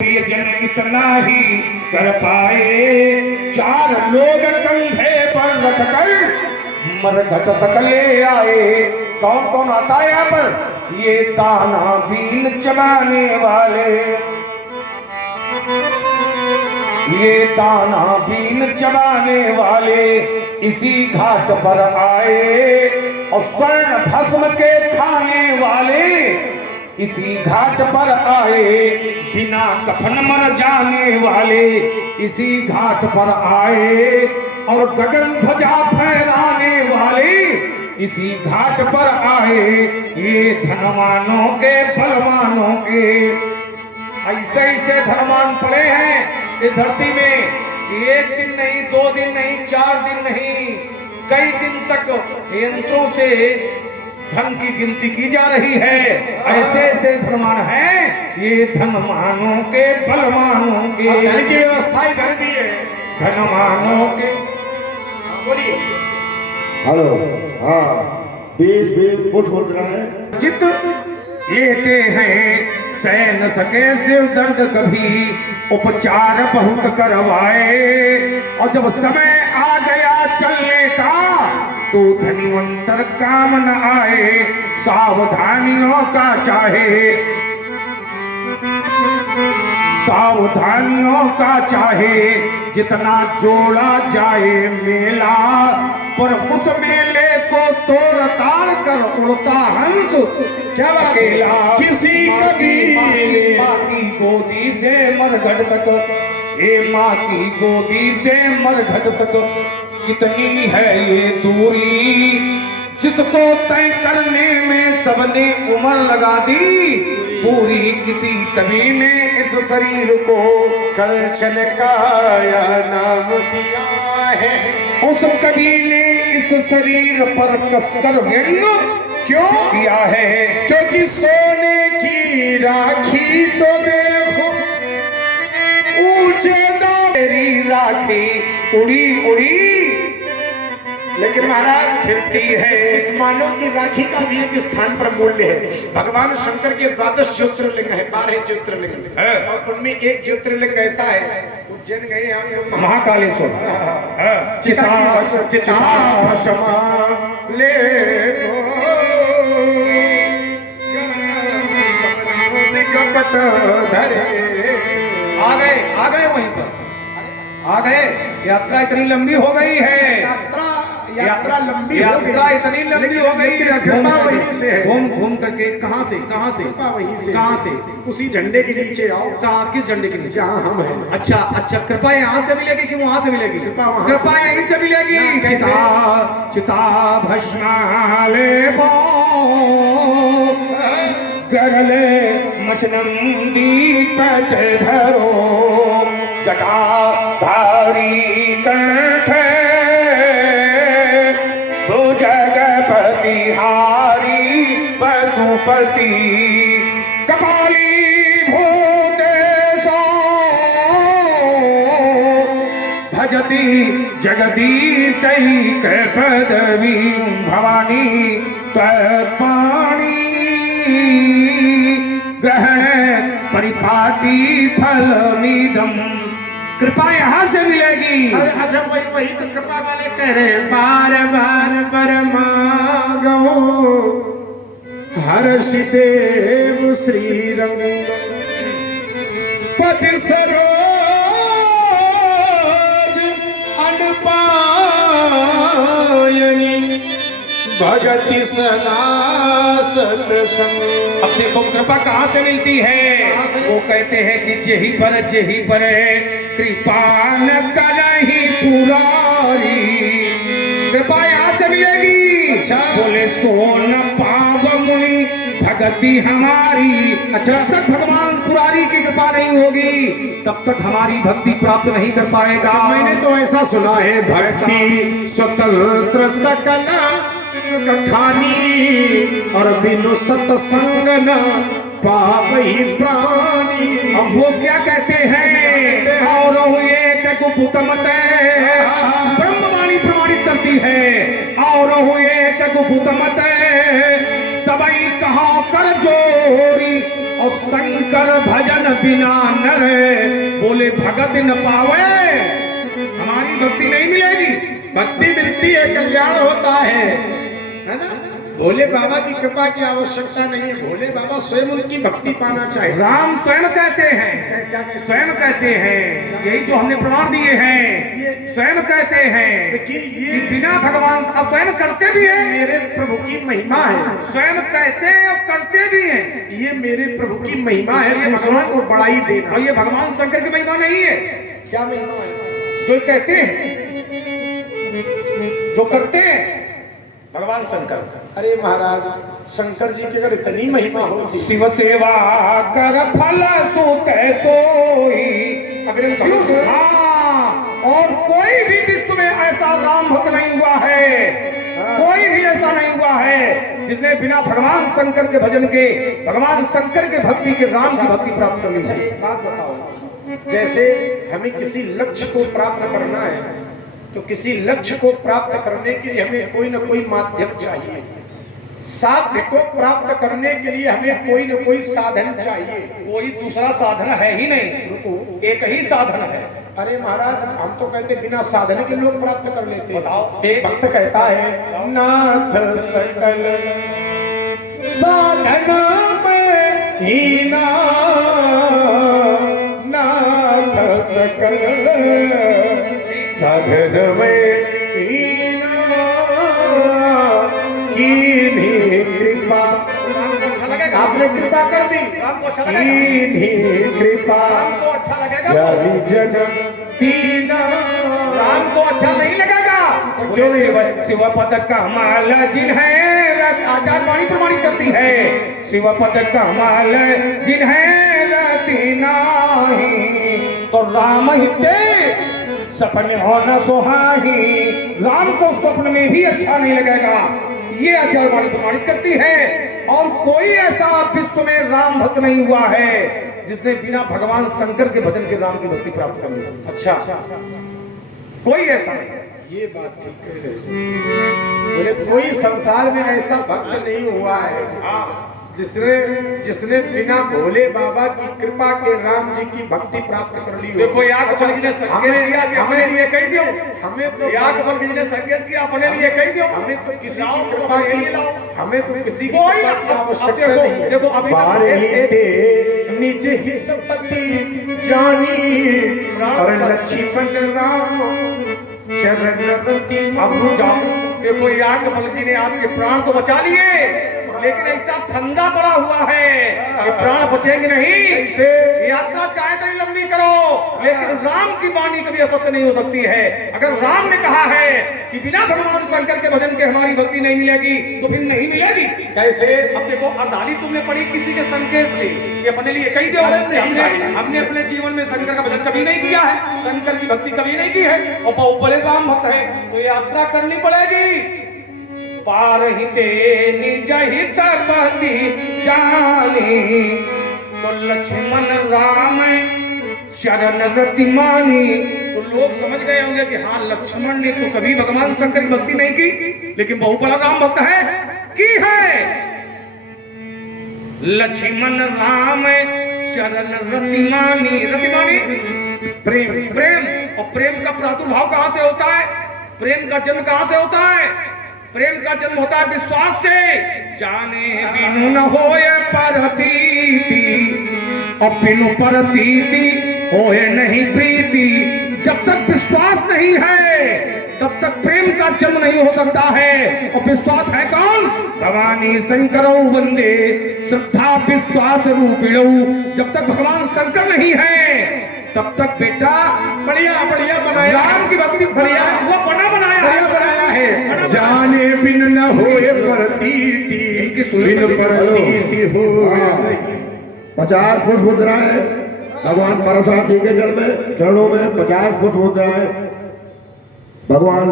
जन इतना ही कर पाए, चार लोग कंधे पर रख कर मरघट तक ले आए। कौन कौन आता है यहाँ पर? ये दाना बीन चबाने वाले, ये दाना बीन चबाने वाले इसी घाट पर आए, और स्वर्ण भस्म के खाने वाले इसी घाट पर आए, बिना कफन मर जाने वाले इसी घाट पर आए, और गगन ध्वजा फहराने वाले इसी घाट पर आए। ये धनवानों के बलवानों के ऐसे ऐसे धनवान पड़े हैं इस धरती में, एक दिन नहीं, दो दिन नहीं, 4 दिन नहीं, कई दिन तक यंत्रों से धन की गिनती की जा रही है। ऐसे ऐसे धनवान हैं, ये धनवानों के बलवानों के। धन की व्यवस्था इधर भी है, धनवानों के। बोलिए। हेलो, हाँ, 20 फुट फुट रहा है। चित लेटे हैं, सह न सके सिर दर्द कभी, उपचार बहुत करवाए, और जब समय आ गया चलने का तो धनिवंतर काम न आए, सावधानियों का चाहे, सावधानियों का चाहे जितना जोड़ा जाए मेला, पर उस मेले को तोड़ ताड़ कर उड़ता हंस क्या अकेला। किसी कभी माँ की गोदी से मरघट तक, ए माँ की गोदी से मरघट तक कितनी है ये दूरी, जिसको तय करने में सबने उम्र लगा दी पूरी। किसी कवि ने इस शरीर को कलचन काया नाम दिया है, उस कवि ने इस शरीर पर कसकर व्यंग क्यों किया है? क्योंकि सोने की राखी तो देखो ऊंचे दाम, तेरी राखी उड़ी उड़ी लेकिन महाराज फिरती है। इस मानव की राखी का भी एक स्थान पर मूल्य है। भगवान शंकर के 12 ज्योतिर्लिंग है, 12 ज्योतिर्लिंग है, और उनमें एक ज्योतिर्लिंग ऐसा है, उज्जैन गए आप लोग, महाकालेश्वर, ले आ गए वहीं पर आ गए। यात्रा इतनी लंबी हो गई है, यात्रा लंबी यात्रा इतनी लंबी हो गई है, कृपा वहीं से है, घूम करके कहाँ से कृपा वहीं से, कहाँ से? उसी झंडे के नीचे आओ। कहाँ, किस झंडे के नीचे? जहाँ हम हैं। अच्छा अच्छा, कृपा यहाँ से मिलेगी कि वहाँ से मिलेगी? कृपा यहीं से मिलेगी। चिता चिता भस्माले गरले मशनंदी पट धरो, जटाधारी कंठ भुजगपति हारी पशुपति, कपाली भूतेशो भजती जगदीशैक पदवी, भवानी त्वत्पाणि ग्रहण परिपाटी फलनिदम। कृपा यहाँ से मिलेगी। अच्छा, वही तो कृपा वाले कह रहे हैं, बार बार पर मांगो हर्षिदेव श्री रंग पति सरोज अनपायनी भगति सदा सत्संग। अब देखो कृपा कहाँ से मिलती है? वो कहते हैं कि जेहि पर कृपा न करहि पुरारी, कृपा यहाँ से मिलेगी। अच्छा। बोले सोन पाव मुनि भगति हमारी। अच्छा, जब तक भगवान पुरारी की कृपा नहीं होगी तब तक हमारी भक्ति प्राप्त नहीं कर पाएगा। अच्छा, मैंने तो ऐसा सुना है, भक्ति स्वतंत्र सकल खानी, और बिनु सत्संग न पावई प्राणी। अब वो क्या कहते हैं? और एक गुप्तमत ब्रह्मवाणी प्रमाणित करती है, और एक गुप्तमत सबई कहा कर जोरी और शंकर भजन बिना नर बोले भगत न पावे, हमारी भक्ति नहीं मिलेगी। भक्ति मिलती है, कल्याण होता है ना। भोले बाबा की कृपा की आवश्यकता नहीं है, भोले बाबा स्वयं उनकी भक्ति पाना चाहिए। राम स्वयं कहते हैं, क्या कहते हैं? स्वयं कहते हैं, यही जो हमने प्रमाण दिए हैं, स्वयं कहते हैं देखिए कि ये बिना भगवान अब स्वयं करते भी हैं, मेरे प्रभु की महिमा है। स्वयं कहते हैं और करते भी हैं। ये मेरे प्रभु की महिमा है, दूसरों को बढ़ाई देना। और ये भगवान शंकर की महिमा नहीं है। क्या महिमा है? जो कहते हैं, जो करते हैं, भगवान शंकर। अरे महाराज, शंकर जी की अगर इतनी महिमा होती, शिव सेवा कर फल सुत सोई। अगर भक्त- हाँ, और कोई भी विश्व में ऐसा राम भक्त नहीं हुआ है, कोई भी ऐसा नहीं हुआ है जिसने बिना भगवान शंकर के भजन के, भगवान शंकर के भक्ति के, राम की भक्ति प्राप्त कर ली। अच्छा एक बात बताओ, जैसे हमें किसी लक्ष्य को प्राप्त करना है तो किसी लक्ष्य को प्राप्त करने के लिए हमें कोई ना कोई माध्यम चाहिए। साध्य को प्राप्त करने के लिए हमें कोई ना कोई साधन चाहिए। कोई दूसरा साधन है ही नहीं, रुको, एक ही साधन है। अरे महाराज, हम तो कहते बिना साधन के लोग प्राप्त कर लेते हैं। बताओ। एक भक्त कहता है, नाथ सकल साधना में हीना, नाथ सकल साधन में हीना, कीन्ही कृपा। राम को अच्छा लगेगा, आपने कृपा कर दी, राम को अच्छा लगेगा, कीन्ही कृपा राम को अच्छा लगेगा, चली जन्म दीना। राम को अच्छा नहीं लगेगा। क्यों नहीं? शिव पद कमल जिन्हें आचार वाणी प्रमाणित करती है, शिव पद कमल जिन्हें रति नाही, तो राम ही ते सपने हो न सुहाही। राम को स्वप्न में भी अच्छा नहीं लगेगा, ये आचार वाणी प्रमाणित करती है। और कोई ऐसा विश्व में राम भक्त नहीं हुआ है जिसने बिना भगवान शंकर के भजन के राम की भक्ति प्राप्त कर ली। अच्छा, कोई ऐसा नहीं। ये बात ठीक कह रहे हो। बोले कोई संसार में ऐसा भक्त नहीं हुआ है जिसने बिना भोले बाबा की कृपा के राम जी की भक्ति प्राप्त कर ली हो। देखो याक अच्छा, बल जी ने संकेत दिया कि अपने लिए कह दियो, हमें तो याक बल जी ने संकेत किया अपने लिए कह दियो। हमें तो किसी लाओ, की कृपा यही की, लाओ। हमें तो किसी की कोई कृपा की अब आवश्यकता देखो, नहीं है। देखो अभी तक बारे ते निज हित पति जानी, और लक्ष्मण राम चरण रति। अब रुक जाओ। देखो याक बल जी ने आपके प्राण तो बचा लिए, लेकिन ऐसा फंदा पड़ा हुआ है कि प्राण बचेंगे नहीं। कैसे? यात्रा चाहे तो लंबी करो, लेकिन राम की वाणी कभी असत्य नहीं हो सकती है। अगर राम ने कहा है कि बिना भगवान शंकर के भजन के हमारी भक्ति नहीं मिलेगी, तो फिर नहीं मिलेगी। कैसे? अब देखो अर्धाली तुमने पढ़ी किसी के संकेत से, ये अपने लिए कही दो। अरे नहीं भाई। हमने अपने जीवन में शंकर का भजन कभी नहीं किया है, शंकर की भक्ति कभी नहीं की है, और बहुत बड़े राम भक्त है, तो यात्रा करनी पड़ेगी। पार हिते निज हित पति जानी, तो लक्ष्मण राम शरण रति मानी। तो लोग समझ गए होंगे कि हाँ, लक्ष्मण ने तो कभी भगवान शंकर की भक्ति नहीं की, लेकिन बहुत बड़ा राम भक्त है, की है। लक्ष्मण राम शरण रति मानी, रति मानी प्रेम, प्रेम। और प्रेम का प्रादुर्भाव कहां से होता है? प्रेम का जन्म कहां से होता है? प्रेम का जन्म होता है विश्वास से। जाने बिनु न होए परतीति, और बिनु परतीति होए नहीं प्रीति। जब तक विश्वास नहीं है, तब तक प्रेम का जन्म नहीं हो सकता है। और विश्वास है कौन? भवानी शंकरौ वंदे श्रद्धा विश्वास रूपिणौ। जब तक भगवान शंकर नहीं है, तब तक बेटा बढ़िया बढ़िया बनाया, राम की भक्ति बढ़िया, वो बना बनाया बढ़िया बनाया है। जाने बिन न होए प्रतीति, बिन प्रतीति होए नहीं। 50 फुट मुद्राएं भगवान परशुराम जी के चरणों में 50 फुट मुद्राएं भगवान